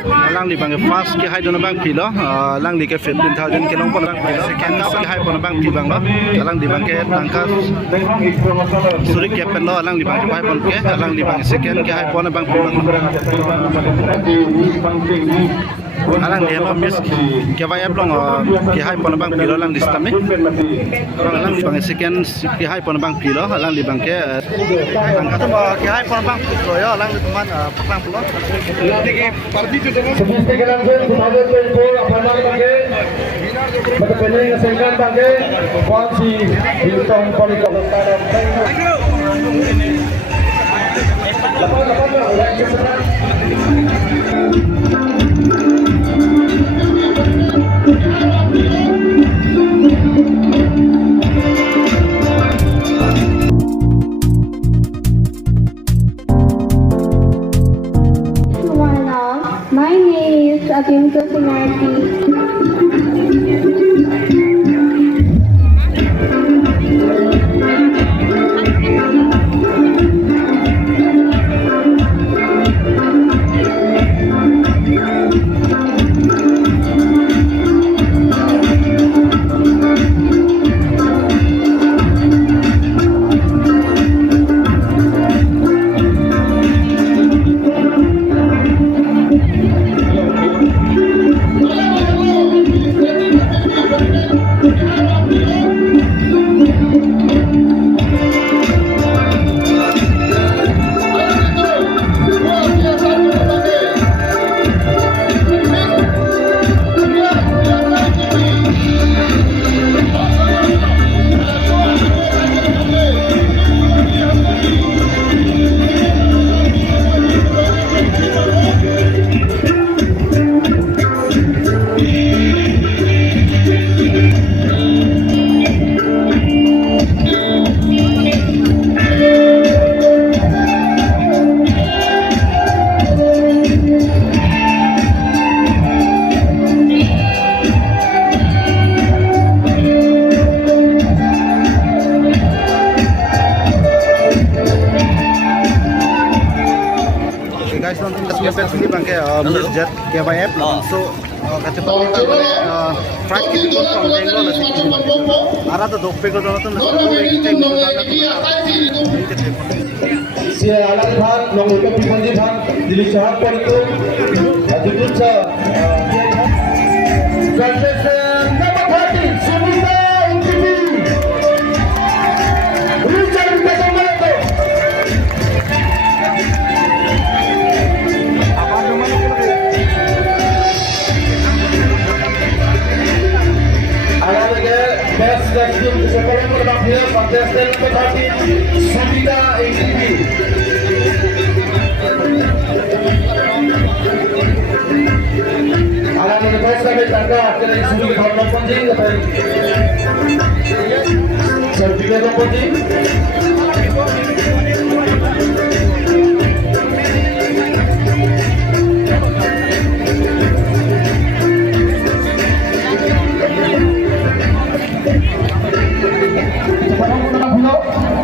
lang li bang fast ki hai don bang pi lo lang li ke 15,000 ke long pon bang pi second ka ki hai pon bang pi bang lo lang li bang ke tangka suri ke pen lo lang li bang hai pon ke lang li bang second ke hai pon bang pi bang alang dia lo mis ke vai aplong ke hai pon bang pi lo lang distam lang li bang second ke hai pon bang pi lo lang li bang ke tangka to ke hai pon bang pi lo yo lang li man paklang pulo Semesti ke langsung 2024 apa nama bangke? Mata pening sengkan bangke. Kuansi Hilton Polikop. My name is Abimka Sunarti. guys nonton ke skepet sini bangke Miss Jet KYF so kata fried kita pun from Jenggo lah sih arah tu dope ko dono tu Si alat bhan long ulo pipanji bhan dili chahat paritu adutun sa contestant number 13 Sumita NTP Richard Petomalato best costume sekolah berbahaya contestant number 13 Sumita NTP alam menepis kami tangga akhirnya disuruh ke dalam penjing katanya sertifikat dalam penjing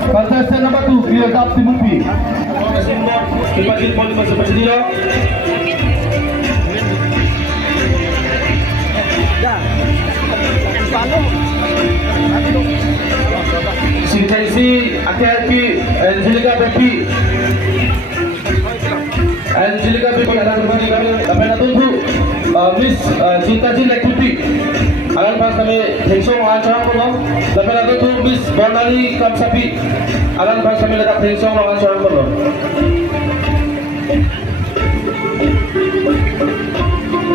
contestant number 2 clear top Timupi dipanggil poin masa bersedia Sintaisi Akhirki Angelica Bepi akan berbagi kami apa tunggu Miss Cinta Jin Ekuti akan pas kami tengsong wawancara penuh tapi tunggu Miss Bonali Kamsapi akan pas kami letak tengsong wawancara penuh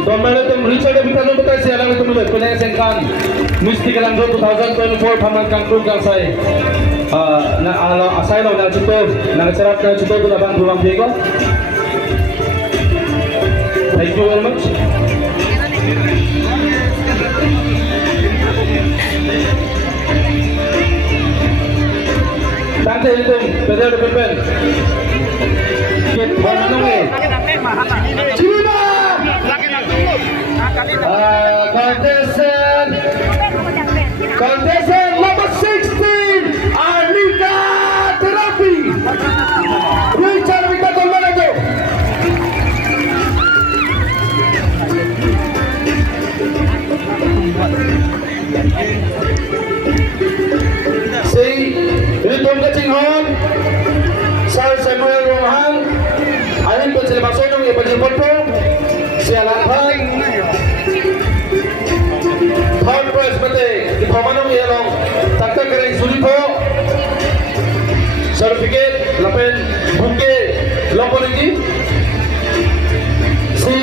Domnule tum Richard Abitano betul siaran itu mulai penyanyi sengkan Miss Tiga Langgo 2024 Paman Kangkung Kangsai na asai lo na cukup na cerap na cukup tu abang ruang bego. Thank you very much. Tante itu pedal depan. Kita mana ni? Cina. Contestant number 16 Arnika Terapi Richard Victor Manajo sialan third prize mate ki phamanong yelong takta kering sulipo certificate lapen buke lokoliki si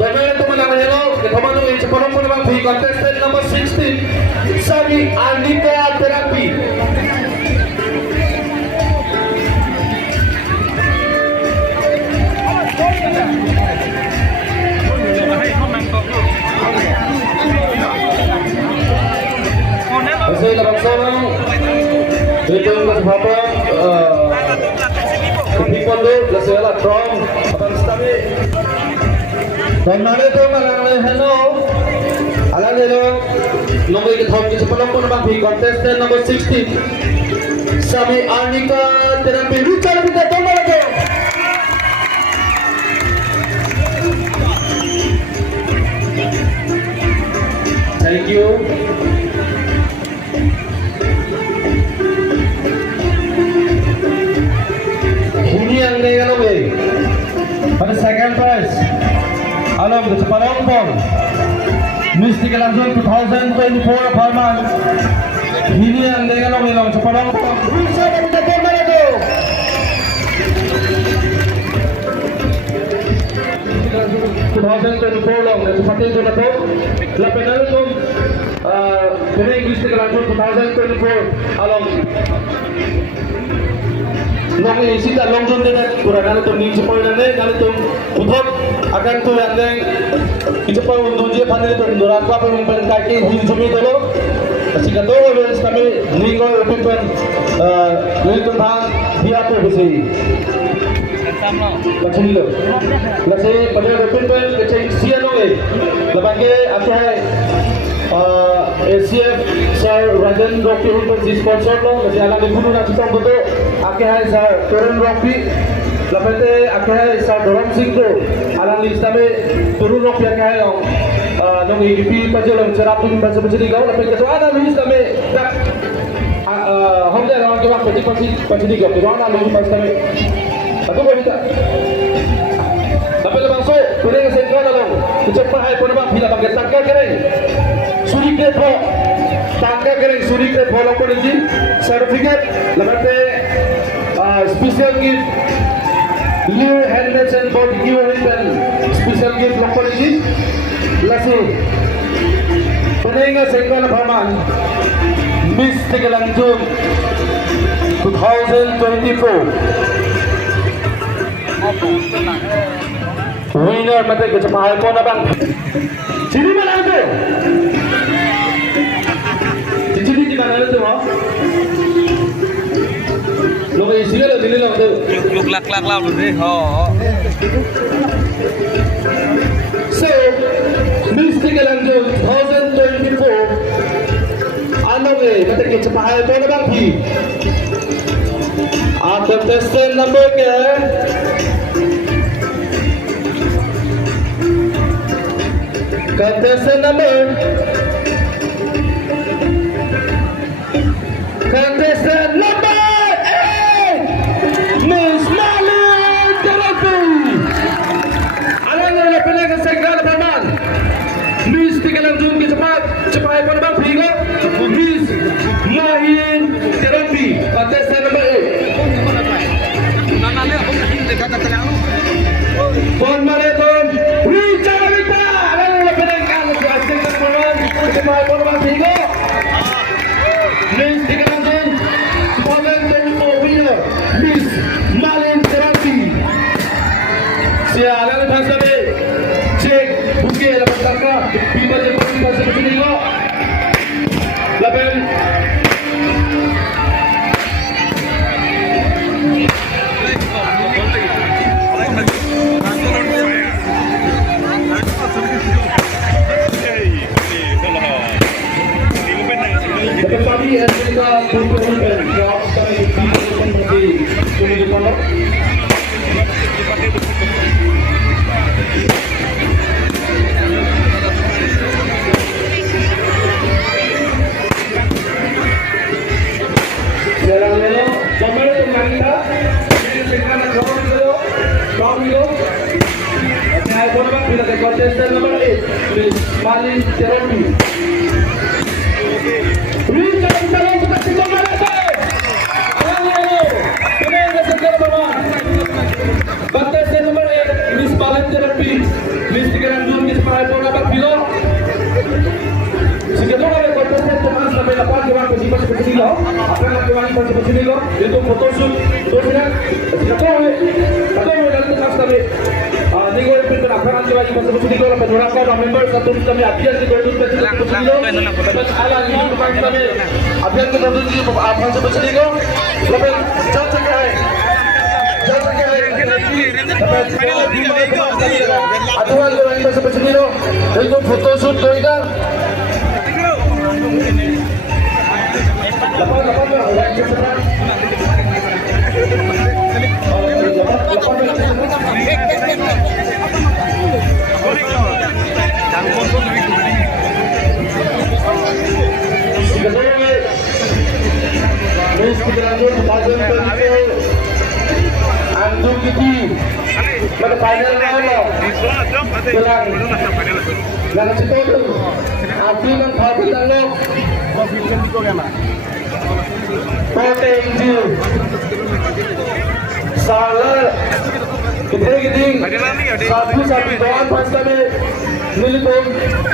Bagaimana teman-teman hello ki phamanong yung chapalong po naman contestant number 16 Sari Anika Therapy. Kasi labang sorong ito yung masapapa Kepikondo, Lasela, Trom, Abang Stami Trom na ito, malang hello Alam nilo Nung ikithom kita palang po naman contestant number 16 Sami Anika Therapy Richard Pita, Trom na ito Thank you. Ini yang dengan oke. Pada second prize, alam ke Semarang Pon, Mystical Angel 2024 Farman. Ini yang dengan oke lang Semarang Pon. Bisa kita pon itu. 2024 lang, seperti itu na to. Lapan na ito, kini Mystical Angel 2024 alam. Nong isita longjon din kurang ano to ning support na ne kali to uthop akan to yan ne itu pa undon je panel to nurat pa pang bentar ke hin jumi to lo asi ka to wes kami ningo open to bang dia to bisi lachini lo lase panel open ke sia lo ge labage aate hai ACF Sir Rajan Rocky who was sponsor lo masih alam guru na kita betul आके है sir तरुण Rocky लपटे आके है sir धरम सिंह को alang lista में तरुण Rocky आके है नोंग EP puzzle चराप तुम बस बजरी गाँव लपटे तो आना lista में तक हम दे रहा हूँ कि वहाँ पचली गाँव तो आना lista में aku boleh tak tapi lebang so kering sentral dong cepat hai pun bang bila bang tangga kering suri ke po tangga kering suri ke po lo pun ini certificate lepate special gift Lear helmets and body gear and special gift lo pun ini lasi peninga sentral Farman Mystical Angel 2024 winner mate kecemahan mo na bang sini mana itu sini di mana itu mo lo ke sini lo dili lo tu luk lak lo deh so Mystical Angel 2024 ano ke mate kecemahan mo na bang pi contestant number ke contestant number contestant number 8 Miss Malin Therapy alang na napilay sa Segala Farman Mystical Angel cepat pa naman Pigo Miss Malin Therapy contestant number 8 Pon Marathon Richard Rita alang na pinagkakalas sa Aztec ng Maran cepat pa naman Pigo Mystical Angel Center number 8, Miss Malin Therapy. Reach ang talong sa kasikong malate! Pinay na center number 1. Bantay sa number 8, Miss Malin Therapy. Miss Tigarandun, Miss Paraipong Abad Pilo. Sige po kami, contestant tumas na may lapan, diwan ko sipa sa Pasilo. Apa ang diwan ko sa Pasilo? Dito photoshoot, doon na. Sige po kami, lang ito sa kami. Hindi ko rin pinapakaran diwan ko sa Pasilo. Lapan wala ko, mga members at tulis kami, abyan kita doon sa Pasilo. Lapan alang, hindi ko pang kami, abyan kita doon sa Pasilo. Lapan, chan sa kaya. Atuan ko lang sa Pasilo. Dito photoshoot doon ka. Salah, gede-geding, sapi doan pas kami nilipun,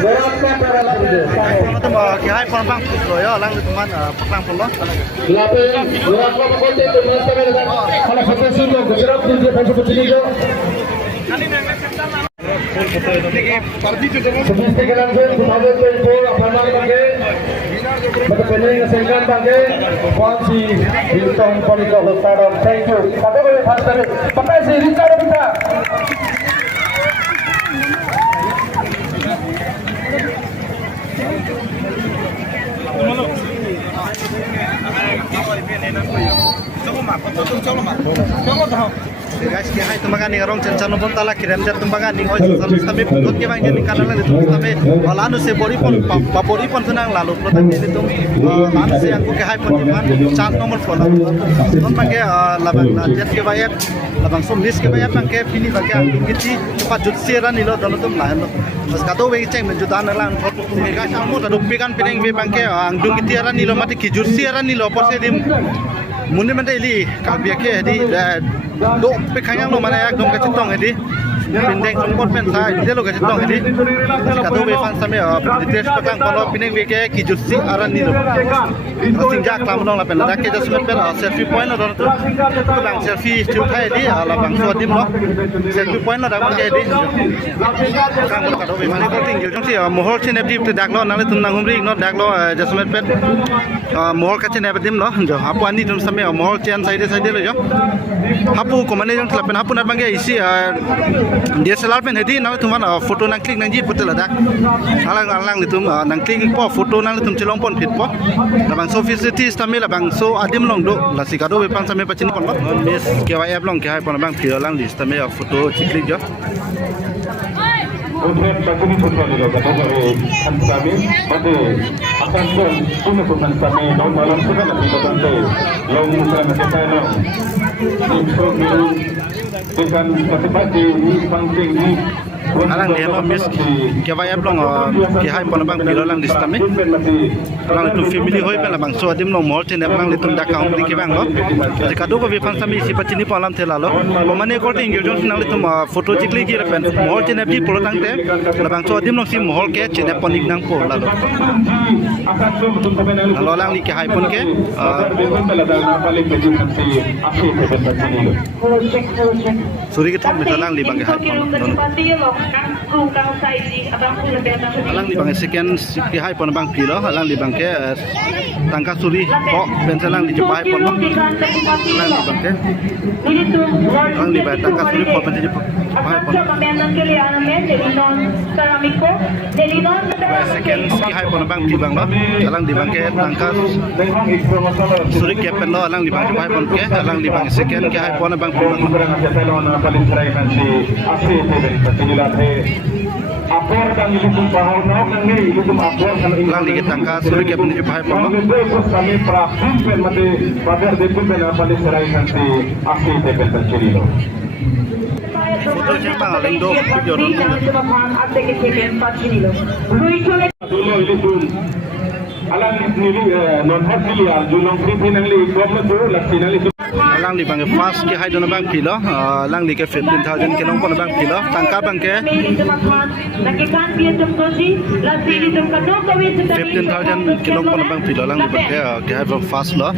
berapa para lagi? Itu mau kihai pon bang putro ya, lang teman paklang polo. Lapin, berapa konten itu mas kami datang? Kalau foto sini, gujarat pun dia pasal begini jo. Semesti kelam pun, kumabut pun, apa nama bangke? Maka pening kesenggan bangke, kuansi Hilton Poliko Hutadom. Thank you. Kata boleh pasal, pakai si Richard kita. Guys, kihai tumbaga ning rong cencano pun tala kirim jar tumbaga ning oi sampai putut ke bang jadi kanal itu sampai lanu se bori pon tunang lalu protak ini tum lanu se aku kihai pon jaman chat nomor phone ton bangke labang jet ke bayar labang somlis ke bayar bangke pini bangke angin giti cepat jut sera nilo dalam tum lain terus kado we ceng menjutaan lang guys amu tadu pikan pineng we bangke angdung giti ara nilo mati kijur sera nilo porse dim muni mende ili kalbia ke di do pekayang lo mana yak dom ka chitong hedi pindeng songkot pen sa ide lo ka chitong hedi kado be fan same ditesh patang kono pineng be ke ki jutsi aran ni lo singja klam nong la pen da ke jasmet pen selfie point lo to bang selfie chu thai di la bang so dim lo selfie point lo da ke di kang kado be mane ko ting jong si mohor chen ep te dak lo nale tum nang humri no dak lo jasmet pen mohor ka chen ep dim lo jo apu ani tum same mohor chen side lo jo hapu komane jong tlapen hapu na bangge isi DSLR pen hedi na tuman foto nang klik nang ji putel ada alang litum nang klik po foto nang litum cilong pon fit po labang sophisticated stamil labang so adim long do la sikado we pang same pachin pon lo mes KYF long ke hai pon bang piro lang list tame foto ciklik jo Untuk bagi foto ni lo kata kami pada akan pun punya pesan kami dalam malam sudah nanti berkantai long muka kita no untuk minum dengan partisipasi ni penting ni alang dia lo mes KYF long ke hai pon bang piro lang list tame lang litum family hoi pen labang so adim long mol chen lang litum da kaum di ke bang lo sikado ko we pang same si pachini palam thela lo bomane ko ting gil nang litum foto ciklik gi pen mol chen di polo tang te labang so adim long si mol ke chen ponik nang po la lo lang li ke hai pon ke suri ke thom lang li bang ke hai pon lang li bang second ke hai pon bang pilo lang li bang ke tangka suri ko ben lang li jepai pon lang li bang ke lang li bang tangka suri ko ben jepai pon second ke hai pon bang pi bang lo lang li bang ke tangka suri ke pen lo lang li bang jepai pon ke lang li bang second ke hai pon bang pi bang apor kang ilisum bahaw no kang ni ilisum apor kan lang li tangka suri ke menuju bahai Kang pono gede terus kami praktik pen mati bagar de pen apa di serai nanti aksi tepen terciri lo. foto jepang lengdo video don Dulu ilisum alang nili non hati ya julong kripi nang li gomna tu laksi nang li lang li bang fast ke hai don bang pilo lang li ke 15,000 ke long pon bang pilo tangka bang ke 15,000 ke long pon bang pilo lang li bang ke hai fast lo